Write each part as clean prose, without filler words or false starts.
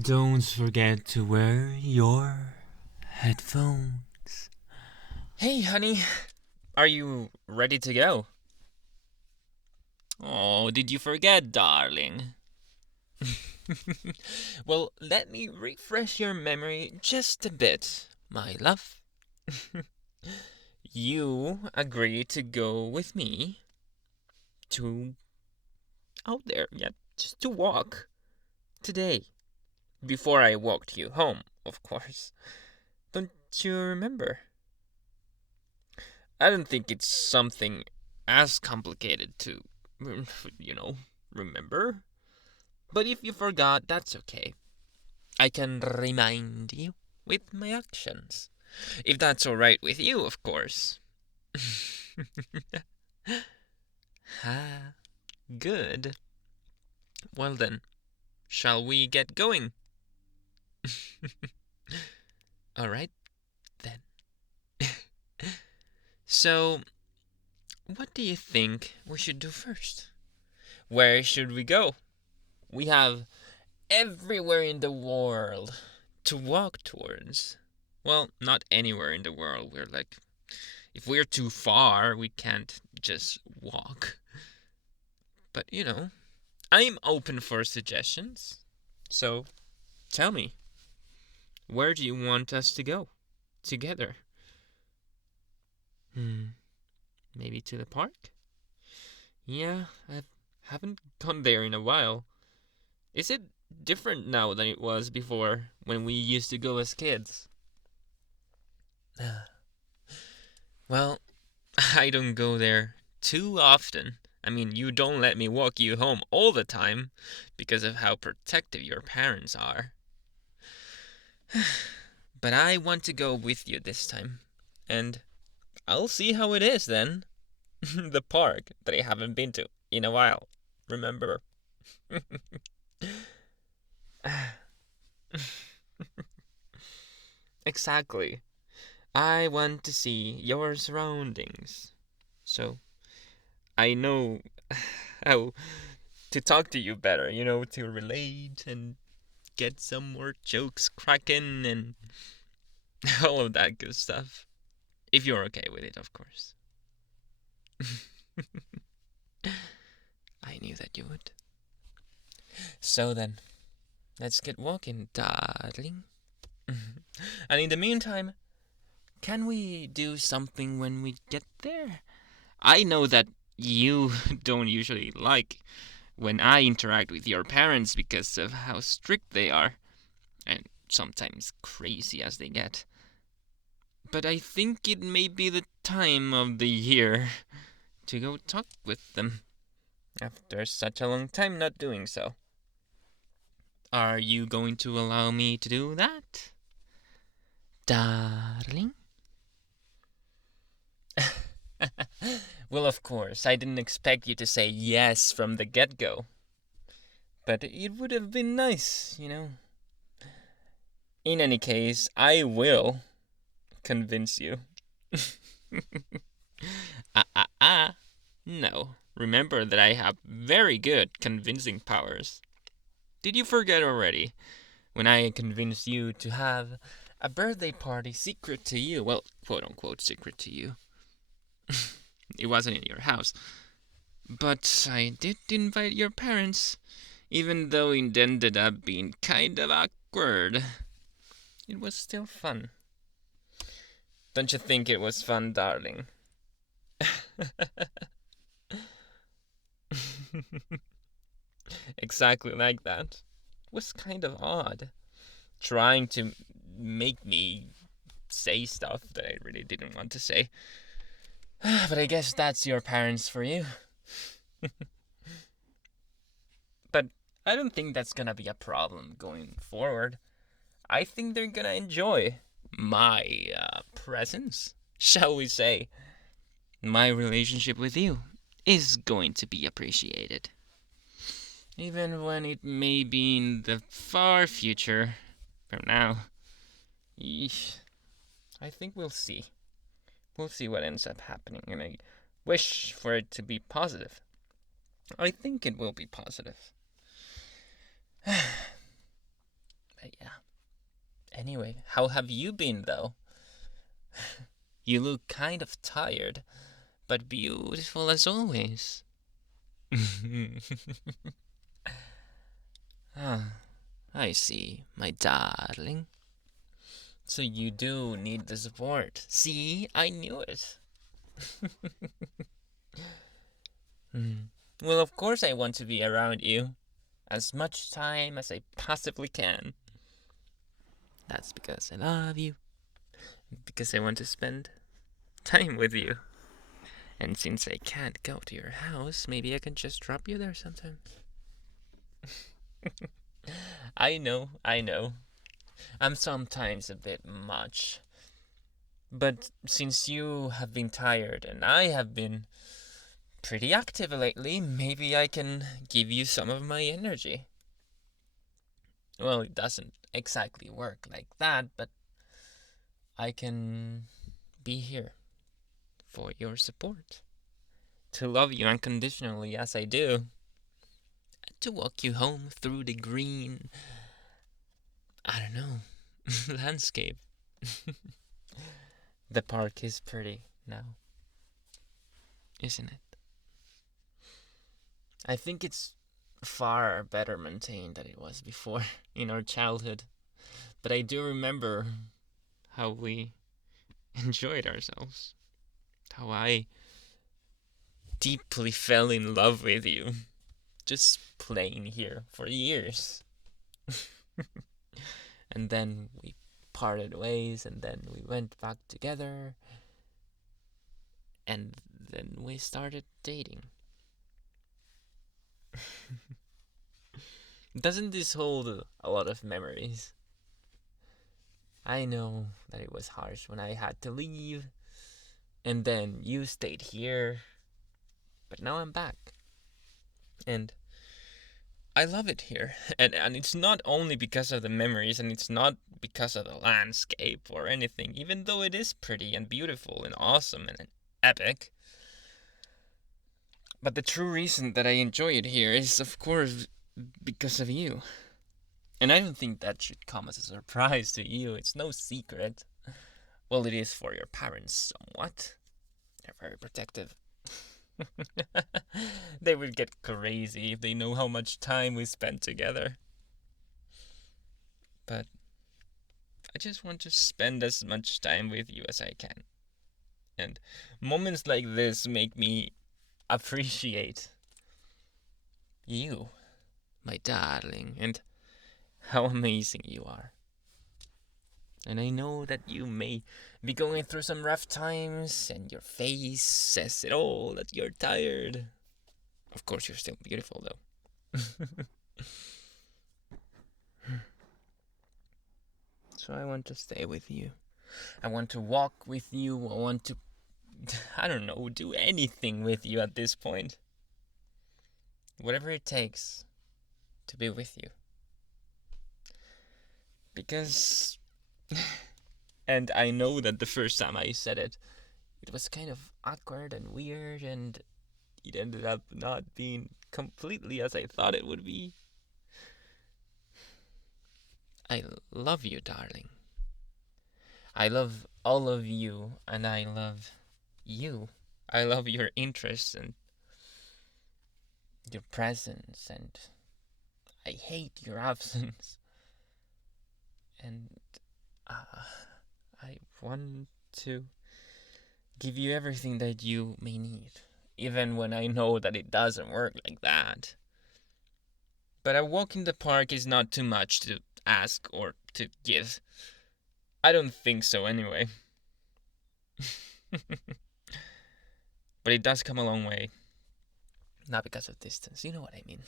Don't forget to wear your headphones. Hey, honey, are you ready to go? Oh, did you forget, darling? Well, let me refresh your memory just a bit, my love. You agreed to go with me to out there, yeah, just to walk today. Before I walked you home, of course. Don't you remember? I don't think it's something as complicated to, you know, remember. But if you forgot, that's okay. I can remind you with my actions. If that's alright with you, of course. Ah, good. Well then, shall we get going? Alright then. So, what do you think we should do first? Where should we go? We have everywhere in the world to walk towards. Well, not anywhere in the world. We're like, if we're too far, we can't just walk. But, I'm open for suggestions. So, tell me, where do you want us to go together? Maybe to the park? Yeah, I haven't gone there in a while. Is it different now than it was before when we used to go as kids? Well, I don't go there too often. I mean, you don't let me walk you home all the time because of how protective your parents are. But I want to go with you this time. And I'll see how it is then. The park that I haven't been to in a while. Remember? Exactly. I want to see your surroundings. So I know how to talk to you better, to relate and get some more jokes cracking and all of that good stuff. If you're okay with it, of course. I knew that you would. So then, let's get walking, darling. And in the meantime, can we do something when we get there? I know that you don't usually like when I interact with your parents because of how strict they are, and sometimes crazy as they get. But I think it may be the time of the year to go talk with them after such a long time not doing so. Are you going to allow me to do that, darling? Well, of course, I didn't expect you to say yes from the get-go. But it would have been nice. In any case, I will convince you. No. Remember that I have very good convincing powers. Did you forget already when I convinced you to have a birthday party secret to you? Well, quote unquote secret to you. It wasn't in your house. But I did invite your parents, even though it ended up being kind of awkward. It was still fun. Don't you think it was fun, darling? Exactly like that. It was kind of odd. Trying to make me say stuff that I really didn't want to say. But I guess that's your parents for you. But I don't think that's gonna be a problem going forward. I think they're gonna enjoy my presence, shall we say. My relationship with you is going to be appreciated. Even when it may be in the far future from now. Eesh. I think we'll see. We'll see what ends up happening, and I wish for it to be positive. I think it will be positive. But yeah. Anyway, how have you been, though? You look kind of tired, but beautiful as always. Ah, I see, my darling. So you do need the support. See, I knew it. Well, of course I want to be around you. As much time as I possibly can. That's because I love you. Because I want to spend time with you. And since I can't go to your house, maybe I can just drop you there sometime. I know. I'm sometimes a bit much. But since you have been tired and I have been pretty active lately, maybe I can give you some of my energy. Well, it doesn't exactly work like that, but I can be here for your support. To love you unconditionally as I do. To walk you home through the green, I don't know, landscape. The park is pretty now, isn't it? I think it's far better maintained than it was before in our childhood. But I do remember how we enjoyed ourselves. How I deeply fell in love with you. Just playing here for years. And then we parted ways, and then we went back together. And then we started dating. Doesn't this hold a lot of memories? I know that it was harsh when I had to leave, and then you stayed here, but now I'm back. And I love it here. And it's not only because of the memories, and it's not because of the landscape or anything, even though it is pretty and beautiful and awesome and epic. But the true reason that I enjoy it here is, of course, because of you. And I don't think that should come as a surprise to you. It's no secret. Well, it is for your parents somewhat. They're very protective. They would get crazy if they know how much time we spent together. But I just want to spend as much time with you as I can. And moments like this make me appreciate you, my darling, and how amazing you are. And I know that you may be going through some rough times, and your face says it all, that you're tired. Of course, you're still beautiful, though. So I want to stay with you. I want to walk with you. I want to, I don't know, do anything with you at this point. Whatever it takes to be with you. Because, and I know that the first time I said it, it was kind of awkward and weird, and it ended up not being completely as I thought it would be. I love you, darling. I love all of you, and I love you. I love your interests and your presence, and I hate your absence. And I want to give you everything that you may need, even when I know that it doesn't work like that. But a walk in the park is not too much to ask or to give. I don't think so, anyway. But it does come a long way. Not because of distance, you know what I mean.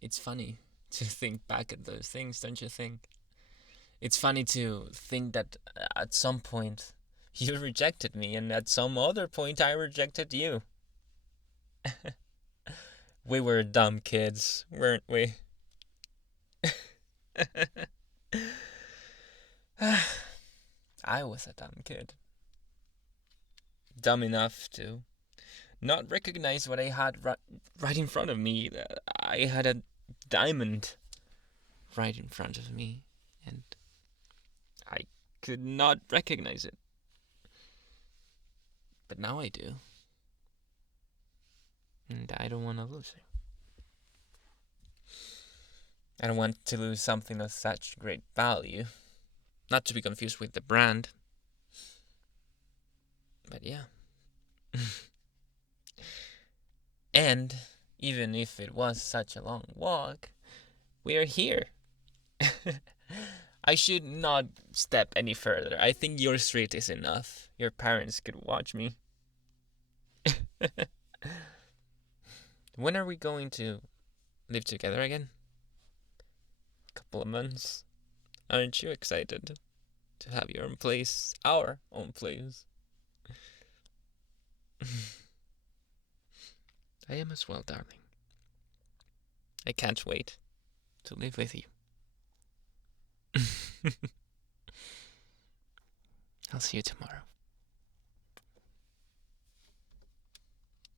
It's funny to think back at those things, don't you think? It's funny to think that at some point you rejected me, and at some other point I rejected you. We were dumb kids, weren't we? I was a dumb kid. Dumb enough to not recognize what I had right in front of me. I had a diamond right in front of me, and I could not recognize it. But now I do. And I don't want to lose it. I don't want to lose something of such great value. Not to be confused with the brand. But yeah. And even if it was such a long walk, we are here. I should not step any further. I think your street is enough. Your parents could watch me. When are we going to live together again? Couple of months. Aren't you excited to have your own place, our own place? I am as well, darling. I can't wait to live with you. I'll see you tomorrow.